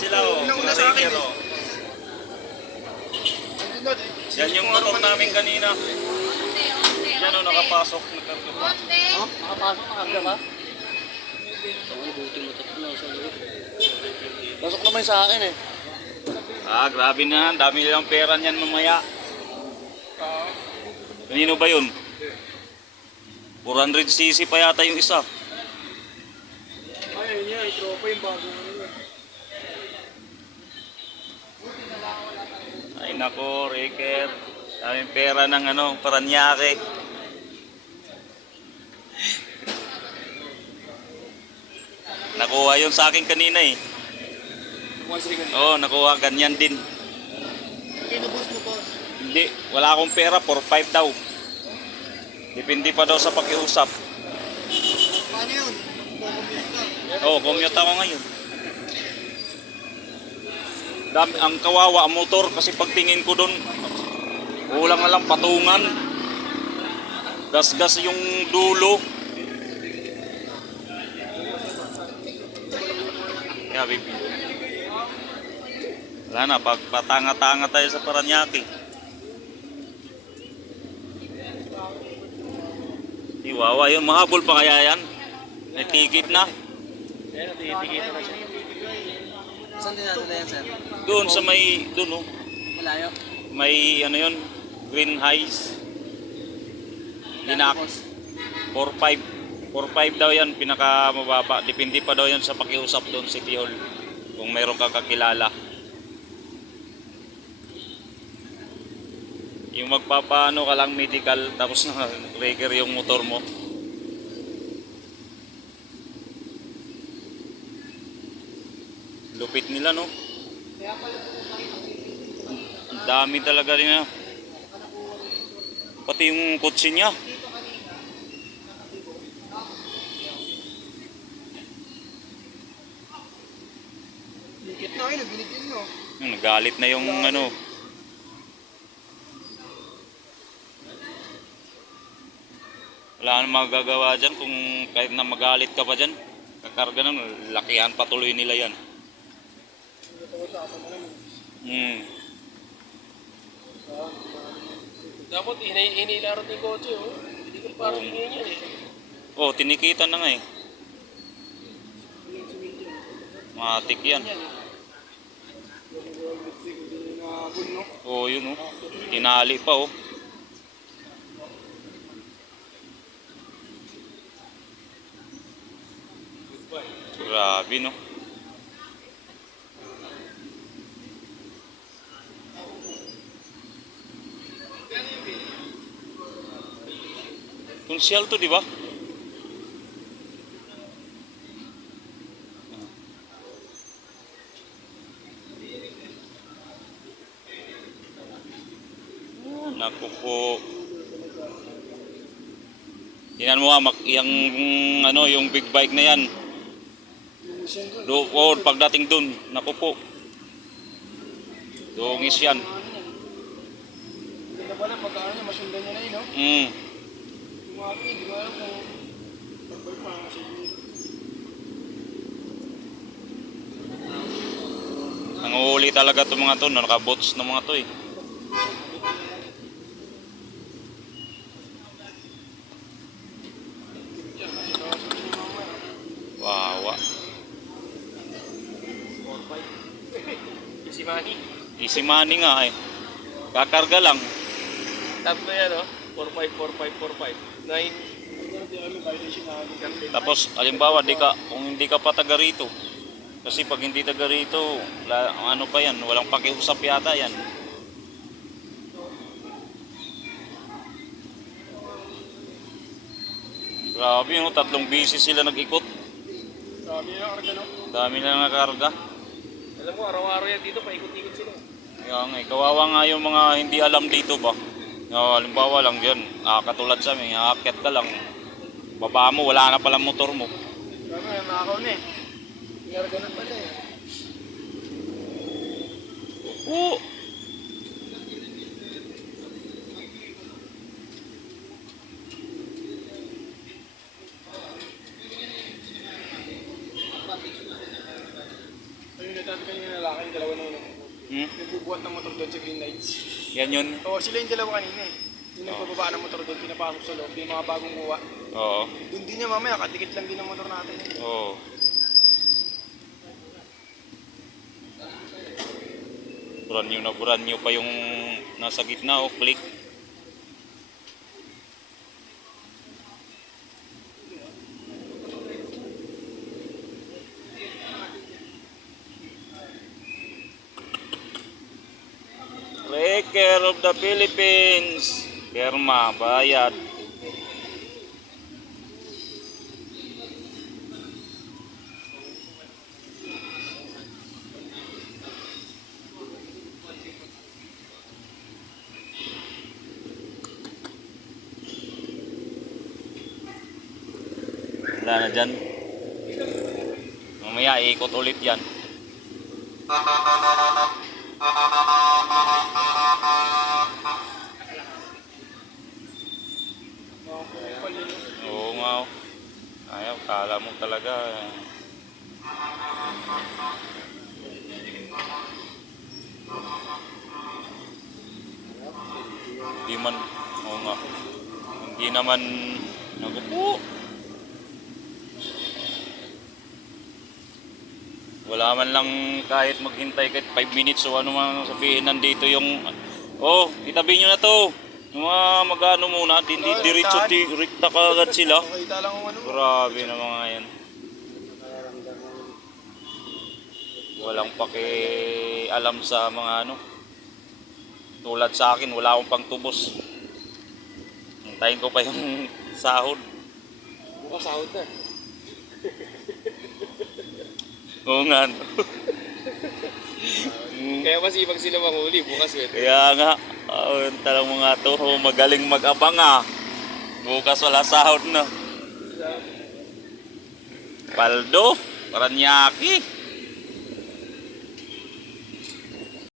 sila oh. Sa akin, eh. oh. Yan yung motor namin kanina. Yan oh, nakapasok. Nagkarga pa. Oh, nakapasok na karga ba? Buti mo tatlo sa loob. Pasok naman sa akin eh. Ah, grabe na. Dami nilang pera niyan mamaya. Kanino ba yun? 400cc pa yata yung isa. Ayun niya, itropa yung bago ano. Ay nako, Riker. Daming pera ng ano, Paranaque. Nakuha yun sa akin kanina eh. Kumuha sila ganun. Oo, nakuha ganyan din. Kinubos mo, boss. Hindi, wala akong pera, 4-5 daw. Depende pa daw sa pakiusap. Paano yun? Oo, oh, commute ako ngayon. Dami, ang kawawa ang motor kasi pagtingin ko doon, kulang na lang patungan. Gas-gas yung dulo. Kaya baby. Wala na, pag patanga-tanga tayo sa Paranaque. Iwawa yun, mahabol pa kaya yan? May ticket na. Ayan, titigitan na siya. Saan dinadala yan, sir? Doon sa may, doon oh, Malayo. may ano yun, Green Highs. Dinak, 4-5. 4-5 daw yan, pinaka mababa. Depende pa daw yan sa pakiusap doon, City Hall. Kung mayroon ka kakilala. Yung magpapaano ka lang medical, tapos na trigger yung motor mo. Lupit nila, no? Dami talaga rin na. Pati yung kotse niya. Yung Nagalit na yung ano. Wala nang magagawa dyan kung kahit na magalit ka pa dyan. Kakarga na, lakihan patuloy nila yan. Hmm. Dapat inilarot yung kotse, oh. Hindi ko parang hingin yan, eh. Oh, tinikitan na nga eh. Matik yan. Oh, yun oh. Tinali pa oh. Grabe no. Konsyal to, di ba? Naku po. Tingnan mo ah, yung ano, yung big bike na yan. Doon, pagdating dun, naku po. Dungis yan. Hindi na pala, pagkaan niya, masundan niya na yun, no? Mm. Kumaki, hindi ko alam kung... Pagbalik pa kasi. Nanguhuli talaga itong mga to, nakabots ng mga to eh. Wawa. Si Manny. Easy money nga eh. Kakarga lang. Tatlo yan, oh. 454545. 9. Hindi kami violation na kami. Tapos, alimbawa, di ka, kung hindi ka pa taga rito, kasi pag hindi taga rito, la, ano pa yan, walang pakiusap yata yan. Grabe yun, tatlong bisis sila nag-ikot. Sabi niya, karga, no? Dami na nakarga. Alam mo, araw-araw yan dito, paikot-ikot sila. Kaya nga, eh, kawawa nga yung mga hindi alam dito ba. No, halimbawa lang dyan, ah, katulad sa amin, aakyat ka lang, baba mo, wala na palang motor mo. Sabi nga, nakakaw na eh. Karga na pala eh. Oo. Ayun, natabi kanina lalaki, yung dalawa na yun. Hmm? Nagbubuhat ng motor doon sa Green Lights. Yan yun. Oo, sila yung dalawa kanina eh. Yung nagbababa ng motor doon, pinapasok sa loob, yung mga bagong kuha. Oo. Doon din niya mamaya, kadikit lang din ang motor natin. Oo. Brand new na brand new pa yung nasa gitna o click. Wrecker of the Philippines. Kerma, bayad. Wala na dyan. Mamaya ikot ulit yan. Oo nga. oh. Ayaw, kala mo talaga. eh. Hindi man, oo nga. Hindi naman, naku Wala man lang kahit maghintay kahit 5 minutes o ano man sabihin nandito yung Oh, itabi nyo na to. Yung mga magano muna, hindi diretso di rekta kagad sila. Ano. Grabe na mga yan. Walang paki alam sa mga ano. Tulad sa akin, wala akong pang tubos. Hintayin ko pa yung sahod. Bukas sahod na. Oo nga. no. Kaya masipag sila manghuli, bukas eh. Kaya nga, oh, talang mga to, oh, magaling mag-abang ah. Bukas wala sahod na. Paldo, Paranaque.